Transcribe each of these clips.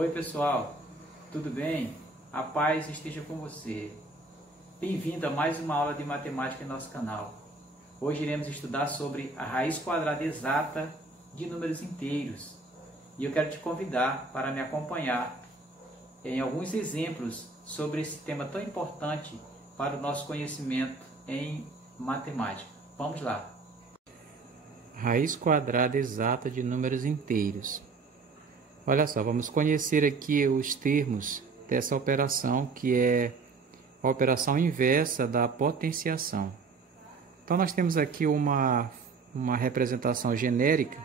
Oi pessoal, tudo bem? A paz esteja com você. Bem-vindo a mais uma aula de matemática em nosso canal. Hoje iremos estudar sobre a raiz quadrada exata de números inteiros. E eu quero te convidar para me acompanhar em alguns exemplos sobre esse tema tão importante para o nosso conhecimento em matemática. Vamos lá! Raiz quadrada exata de números inteiros. Olha só, vamos conhecer aqui os termos dessa operação, que é a operação inversa da potenciação. Então, nós temos aqui uma representação genérica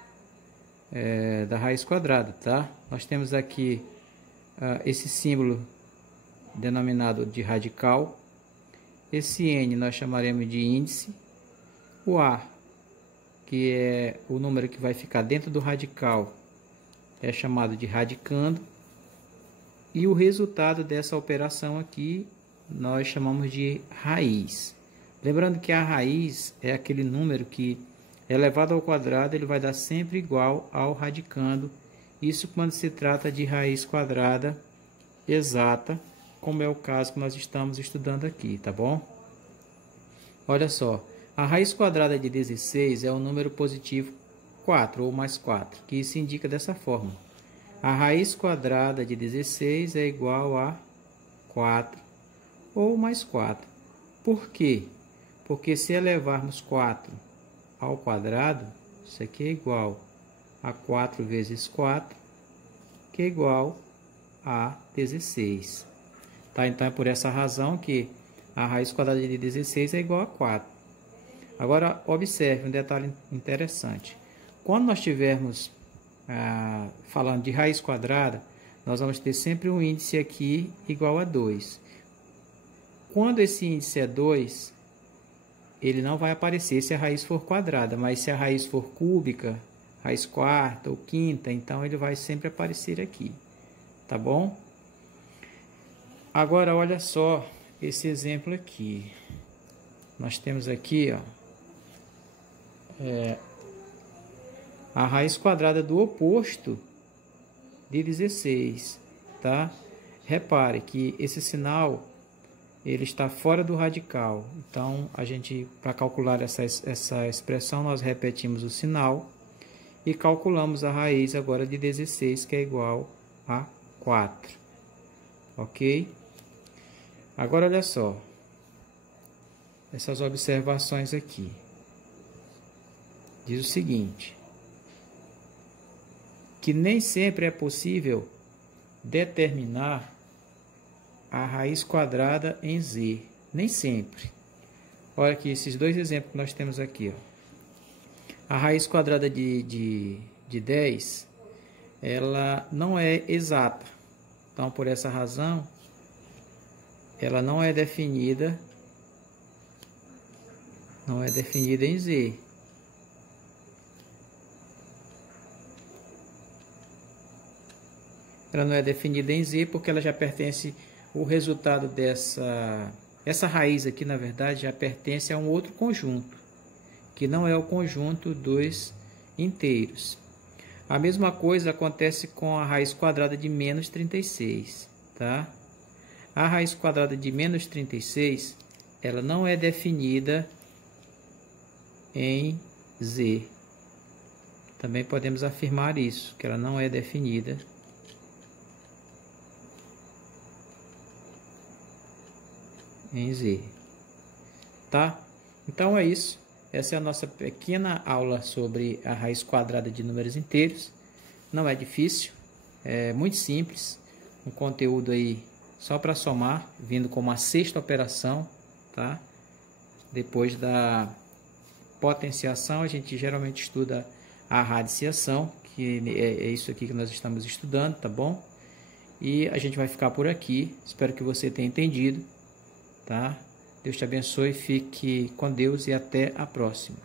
da raiz quadrada, tá? Nós temos aqui esse símbolo denominado de radical. Esse N nós chamaremos de índice. O A, que é o número que vai ficar dentro do radical, é chamado de radicando, e o resultado dessa operação aqui nós chamamos de raiz. Lembrando que a raiz é aquele número que elevado ao quadrado ele vai dar sempre igual ao radicando, isso quando se trata de raiz quadrada exata, como é o caso que nós estamos estudando aqui, tá bom? Olha só, a raiz quadrada de 16 é o número positivo 4 ou mais 4, que se indica dessa forma. A raiz quadrada de 16 é igual a 4 ou mais 4. Por quê? Porque se elevarmos 4 ao quadrado, isso aqui é igual a 4 vezes 4, que é igual a 16. Tá? Então é por essa razão que a raiz quadrada de 16 é igual a 4. Agora observe um detalhe interessante. Quando nós estivermos falando de raiz quadrada, nós vamos ter sempre um índice aqui igual a 2. Quando esse índice é 2, ele não vai aparecer se a raiz for quadrada, mas se a raiz for cúbica, raiz quarta ou quinta, então ele vai sempre aparecer aqui, tá bom? Agora olha só esse exemplo aqui. Nós temos aqui, ó, a raiz quadrada do oposto de 16, tá? Repare que esse sinal ele está fora do radical. Então, a gente, para calcular essa expressão, nós repetimos o sinal e calculamos a raiz agora de 16, que é igual a 4. Ok? Agora, olha só. Essas observações aqui. Diz o seguinte: que nem sempre é possível determinar a raiz quadrada em z. Nem sempre. Olha aqui esses dois exemplos que nós temos aqui. Ó. A raiz quadrada de 10, ela não é exata. Então, por essa razão, ela não é definida em z. Ela não é definida em z porque ela já pertence, o resultado essa raiz aqui, na verdade, já pertence a um outro conjunto, que não é o conjunto dos inteiros. A mesma coisa acontece com a raiz quadrada de menos 36, tá? A raiz quadrada de menos 36, ela não é definida em z. Também podemos afirmar isso, que ela não é definida em z, tá? Então é isso. Essa é a nossa pequena aula sobre a raiz quadrada de números inteiros. Não é difícil, é muito simples. Um conteúdo aí só para somar, vindo como a sexta operação, tá? Depois da potenciação, a gente geralmente estuda a radiciação, que é isso aqui que nós estamos estudando, tá bom? E a gente vai ficar por aqui. Espero que você tenha entendido. Tá? Deus te abençoe, fique com Deus e até a próxima.